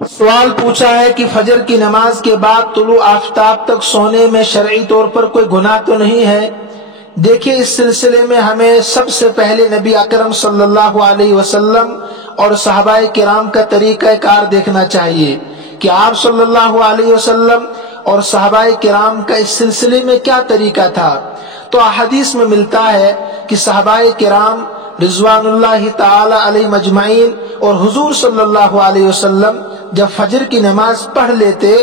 سوال پوچھا ہے کہ فجر کی نماز کے بعد طلوع آفتاب تک سونے میں شرعی طور پر کوئی گناہ تو نہیں ہے؟ دیکھیے، اس سلسلے میں ہمیں سب سے پہلے نبی اکرم صلی اللہ علیہ وسلم اور صحابہ کرام کا طریقہ کار دیکھنا چاہیے کہ آپ صلی اللہ علیہ وسلم اور صحابہ کرام کا اس سلسلے میں کیا طریقہ تھا۔ تو احادیث میں ملتا ہے کہ صحابہ کرام رضوان اللہ تعالی علیہ مجمعین اور حضور صلی اللہ علیہ وسلم جب فجر کی نماز پڑھ لیتے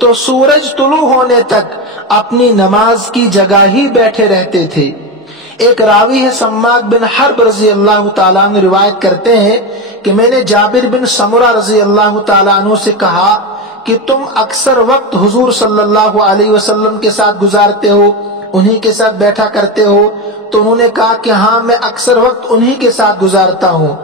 تو سورج طلوع ہونے تک اپنی نماز کی جگہ ہی بیٹھے رہتے تھے۔ ایک راوی ہے سماک بن حرب رضی اللہ تعالیٰ عنہ روایت کرتے ہیں کہ میں نے جابر بن سمرہ رضی اللہ تعالیٰ عنہ سے کہا کہ تم اکثر وقت حضور صلی اللہ علیہ وسلم کے ساتھ گزارتے ہو، انہی کے ساتھ بیٹھا کرتے ہو؟ تو انہوں نے کہا کہ ہاں، میں اکثر وقت انہی کے ساتھ گزارتا ہوں۔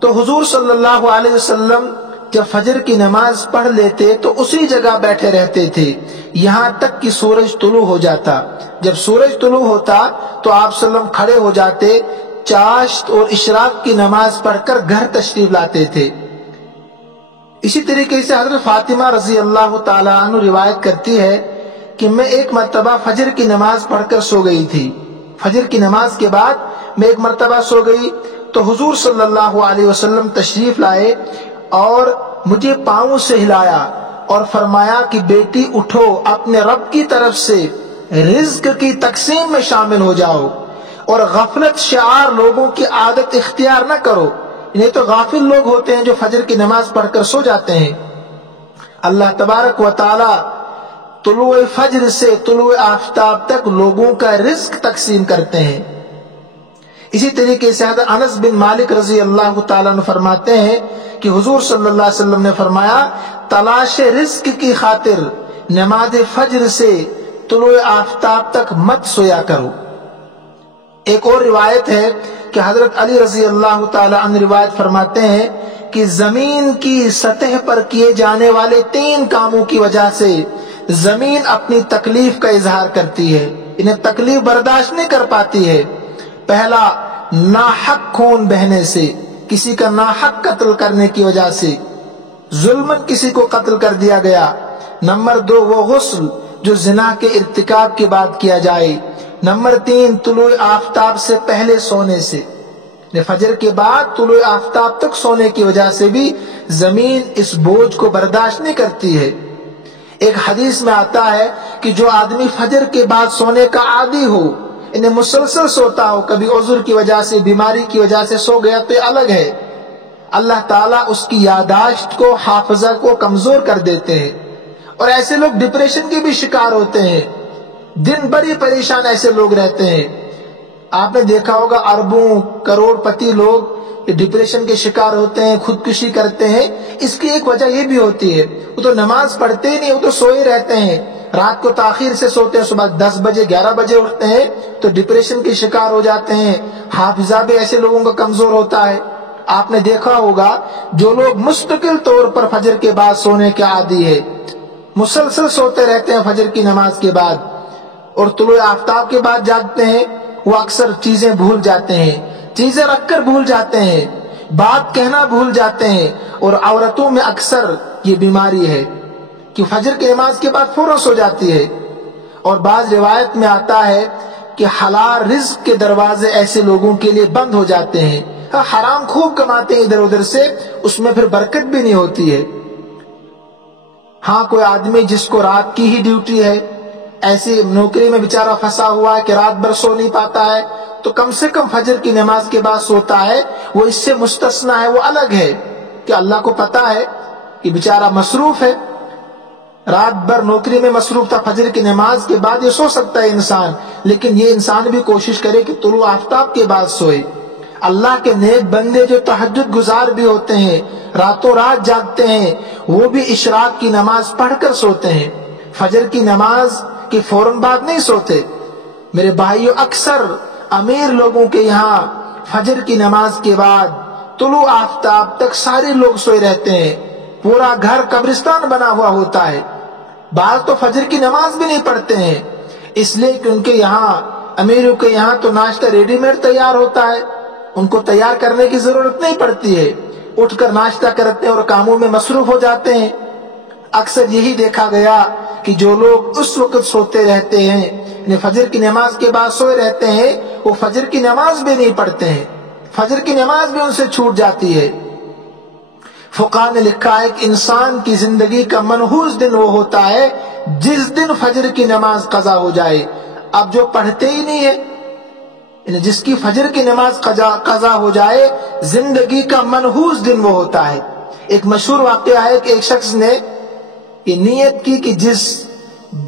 تو حضور صلی اللہ علیہ وسلم جب فجر کی نماز پڑھ لیتے تو اسی جگہ بیٹھے رہتے تھے یہاں تک کہ سورج طلوع ہو جاتا۔ جب سورج طلوع ہوتا تو آپ صلی اللہ علیہ وسلم کھڑے ہو جاتے، چاشت اور اشراق کی نماز پڑھ کر گھر تشریف لاتے تھے۔ اسی طریقے سے حضرت فاطمہ رضی اللہ تعالیٰ عنہ روایت کرتی ہے کہ میں ایک مرتبہ فجر کی نماز پڑھ کر سو گئی تھی۔ فجر کی نماز کے بعد میں ایک مرتبہ سو گئی تو حضور صلی اللہ علیہ وسلم تشریف لائے اور مجھے پاؤں سے ہلایا اور فرمایا کہ بیٹی اٹھو، اپنے رب کی طرف سے رزق کی تقسیم میں شامل ہو جاؤ اور غفلت شعار لوگوں کی عادت اختیار نہ کرو۔ انہیں تو غافل لوگ ہوتے ہیں جو فجر کی نماز پڑھ کر سو جاتے ہیں۔ اللہ تبارک و تعالی طلوع فجر سے طلوع آفتاب تک لوگوں کا رزق تقسیم کرتے ہیں۔ اسی طریقے سے حضرت انس بن مالک رضی اللہ تعالیٰ عنہ فرماتے ہیں کہ حضور صلی اللہ علیہ وسلم نے فرمایا، تلاش رزق کی خاطر نماز فجر سے طلوع آفتاب تک مت سویا کرو۔ ایک اور روایت ہے کہ حضرت علی رضی اللہ تعالیٰ عنہ روایت فرماتے ہیں کہ زمین کی سطح پر کیے جانے والے 3 کاموں کی وجہ سے زمین اپنی تکلیف کا اظہار کرتی ہے، انہیں تکلیف برداشت نہیں کر پاتی ہے۔ پہلا، ناحق خون بہنے سے، کسی کا ناحق قتل کرنے کی وجہ سے ظلمن کسی کو قتل کر دیا گیا۔ نمبر 2، وہ غسل جو زنا کے ارتکاب کے بعد کیا جائے۔ نمبر 3، طلوع آفتاب سے پہلے سونے سے، فجر کے بعد طلوع آفتاب تک سونے کی وجہ سے بھی زمین اس بوجھ کو برداشت نہیں کرتی ہے۔ ایک حدیث میں آتا ہے کہ جو آدمی فجر کے بعد سونے کا عادی ہو، انہیں مسلسل سوتا ہو، کبھی عذر کی وجہ سے، بیماری کی وجہ سے سو گیا تو یہ الگ ہے، اللہ تعالیٰ اس کی یادداشت کو، حافظہ کو کمزور کر دیتے ہیں، اور ایسے لوگ ڈپریشن کے بھی شکار ہوتے ہیں، دن بھر ہی پریشان ایسے لوگ رہتے ہیں۔ آپ نے دیکھا ہوگا اربوں کروڑ پتی لوگ ڈپریشن کے شکار ہوتے ہیں، خودکشی کرتے ہیں۔ اس کی ایک وجہ یہ بھی ہوتی ہے، وہ تو نماز پڑھتے ہی نہیں، وہ تو سوئے رہتے ہیں، رات کو تاخیر سے سوتے ہیں، صبح 10 بجے 11 بجے اٹھتے ہیں تو ڈپریشن کے شکار ہو جاتے ہیں۔ حافظہ بھی ایسے لوگوں کا کمزور ہوتا ہے۔ آپ نے دیکھا ہوگا جو لوگ مستقل طور پر فجر کے بعد سونے کے عادی ہے، مسلسل سوتے رہتے ہیں فجر کی نماز کے بعد اور طلوع آفتاب کے بعد جاگتے ہیں، وہ اکثر چیزیں بھول جاتے ہیں، چیزیں رکھ کر بھول جاتے ہیں، بات کہنا بھول جاتے ہیں، اور عورتوں میں اکثر یہ بیماری ہے کہ فجر کی نماز کے بعد فوراً سو جاتی ہے۔ اور بعض روایت میں آتا ہے کہ حلال رزق کے دروازے ایسے لوگوں کے لیے بند ہو جاتے ہیں، حرام خوب کماتے ہیں ادھر ادھر سے، اس میں پھر برکت بھی نہیں ہوتی ہے۔ ہاں، کوئی آدمی جس کو رات کی ہی ڈیوٹی ہے، ایسی نوکری میں بیچارہ پھنسا ہوا ہے کہ رات بھر سو نہیں پاتا ہے، تو کم سے کم فجر کی نماز کے بعد سوتا ہے، وہ اس سے مستثنا ہے، وہ الگ ہے کہ اللہ کو پتا ہے کہ بیچارہ مصروف ہے، رات بھر نوکری میں مصروف تھا، فجر کی نماز کے بعد یہ سو سکتا ہے انسان، لیکن یہ انسان بھی کوشش کرے کہ طلوع آفتاب کے بعد سوئے۔ اللہ کے نیک بندے جو تہجد گزار بھی ہوتے ہیں، راتوں رات جاگتے ہیں، وہ بھی اشراق کی نماز پڑھ کر سوتے ہیں، فجر کی نماز کے فوراً بعد نہیں سوتے۔ میرے بھائیو، اکثر امیر لوگوں کے یہاں فجر کی نماز کے بعد طلوع آفتاب تک سارے لوگ سوئے رہتے ہیں، پورا گھر قبرستان بنا ہوا ہوتا ہے، بعض تو فجر کی نماز بھی نہیں پڑھتے ہیں، اس لیے کہ ان کے یہاں، امیروں کے یہاں تو ناشتہ ریڈی میڈ تیار ہوتا ہے، ان کو تیار کرنے کی ضرورت نہیں پڑتی ہے۔ اٹھ کر ناشتہ کرتے ہیں اور کاموں میں مصروف ہو جاتے ہیں۔ اکثر یہی دیکھا گیا کہ جو لوگ اس وقت سوتے رہتے ہیں، یعنی فجر کی نماز کے بعد سوئے رہتے ہیں، وہ فجر کی نماز بھی نہیں پڑھتے ہیں، فجر کی نماز بھی ان سے چھوٹ جاتی ہے۔ فقہاء نے لکھا ہے کہ انسان کی زندگی کا منحوس دن وہ ہوتا ہے جس دن فجر کی نماز قضا ہو جائے۔ اب جو پڑھتے ہی نہیں ہے، یعنی جس کی فجر کی نماز قضا ہو جائے، زندگی کا منحوس دن وہ ہوتا ہے۔ ایک مشہور واقعہ ہے کہ ایک شخص نے یہ نیت کی کہ جس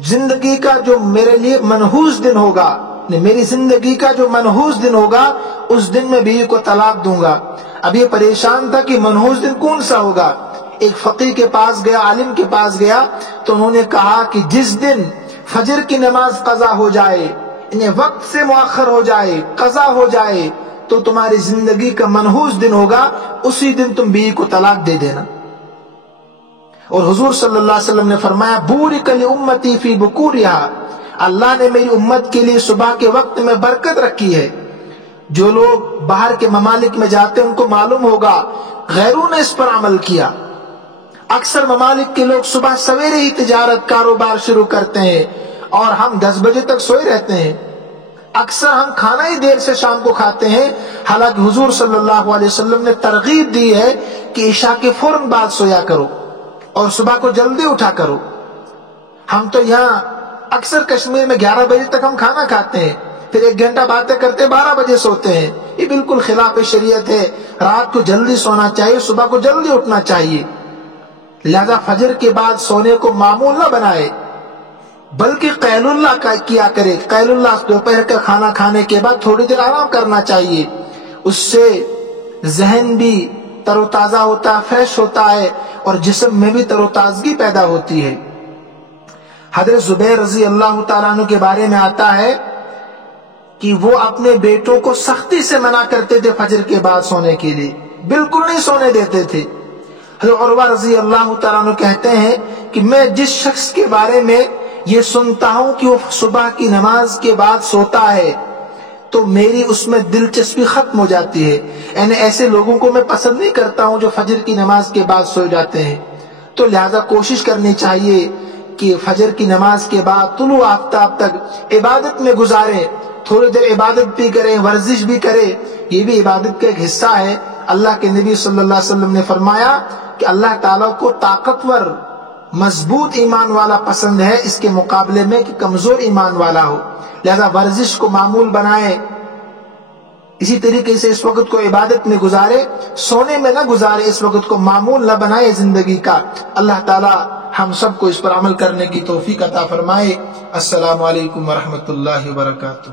زندگی کا جو میرے لیے منحوس دن ہوگا، میری زندگی کا جو منحوس دن ہوگا، اس دن میں بیوی کو طلاق دوں گا۔ اب یہ پریشان تھا کہ منحوس دن کون سا ہوگا۔ ایک فقیہ کے پاس گیا، عالم کے پاس گیا، تو انہوں نے کہا کہ جس دن فجر کی نماز قضا ہو جائے، یعنی وقت سے مؤخر ہو جائے، قضا ہو جائے، تو تمہاری زندگی کا منحوس دن ہوگا، اسی دن تم بیوی کو طلاق دے دینا۔ اور حضور صلی اللہ علیہ وسلم نے فرمایا بورک لامتی فی بکورہا، اللہ نے میری امت کے لیے صبح کے وقت میں برکت رکھی ہے۔ جو لوگ باہر کے ممالک میں جاتے ہیں ان کو معلوم ہوگا غیروں نے اس پر عمل کیا۔ اکثر ممالک کے لوگ صبح سویرے ہی تجارت کاروبار شروع کرتے ہیں اور ہم 10 بجے تک سوئے رہتے ہیں۔ اکثر ہم کھانا ہی دیر سے شام کو کھاتے ہیں، حالانکہ حضور صلی اللہ علیہ وسلم نے ترغیب دی ہے کہ عشاء کے فوراً بعد سویا کرو اور صبح کو جلدی اٹھا کرو۔ ہم تو یہاں اکثر کشمیر میں 11 بجے تک ہم کھانا کھاتے ہیں، پھر 1 گھنٹہ باتیں کرتے 12 بجے سوتے ہیں۔ یہ بالکل خلاف شریعت ہے۔ رات کو جلدی سونا چاہیے، صبح کو جلدی اٹھنا چاہیے۔ لہذا فجر کے بعد سونے کو معمول نہ بنائے، بلکہ قیل اللہ کا کیا کرے۔ قیل اللہ دوپہر کا کھانا کھانے کے بعد تھوڑی دیر آرام کرنا چاہیے، اس سے ذہن بھی تر و تازہ ہوتا ہے، فریش ہوتا ہے، اور جسم میں بھی تر و تازگی پیدا ہوتی ہے۔ حضرت زبیر رضی اللہ تعالیٰ عنہ کے بارے میں آتا ہے کہ وہ اپنے بیٹوں کو سختی سے منع کرتے تھے فجر کے بعد سونے کے لیے، بالکل نہیں سونے دیتے تھے۔ حضرت عروہ رضی اللہ تعالیٰ عنہ کہتے ہیں کہ میں جس شخص کے بارے میں یہ سنتا ہوں کہ وہ صبح کی نماز کے بعد سوتا ہے تو میری اس میں دلچسپی ختم ہو جاتی ہے، یعنی ایسے لوگوں کو میں پسند نہیں کرتا ہوں جو فجر کی نماز کے بعد سو جاتے ہیں۔ تو لہذا کوشش کرنی چاہیے کہ فجر کی نماز کے بعد طلوع آفتاب تک عبادت میں گزاریں، تھوڑی دیر عبادت بھی کریں، ورزش بھی کریں، یہ بھی عبادت کا ایک حصہ ہے۔ اللہ کے نبی صلی اللہ علیہ وسلم نے فرمایا کہ اللہ تعالیٰ کو طاقتور مضبوط ایمان والا پسند ہے اس کے مقابلے میں کہ کمزور ایمان والا ہو۔ لہذا ورزش کو معمول بنائے، اسی طریقے سے اس وقت کو عبادت میں گزارے، سونے میں نہ گزارے، اس وقت کو معمول نہ بنائے زندگی کا۔ اللہ تعالی ہم سب کو اس پر عمل کرنے کی توفیق عطا فرمائے۔ السلام علیکم ورحمۃ اللہ وبرکاتہ۔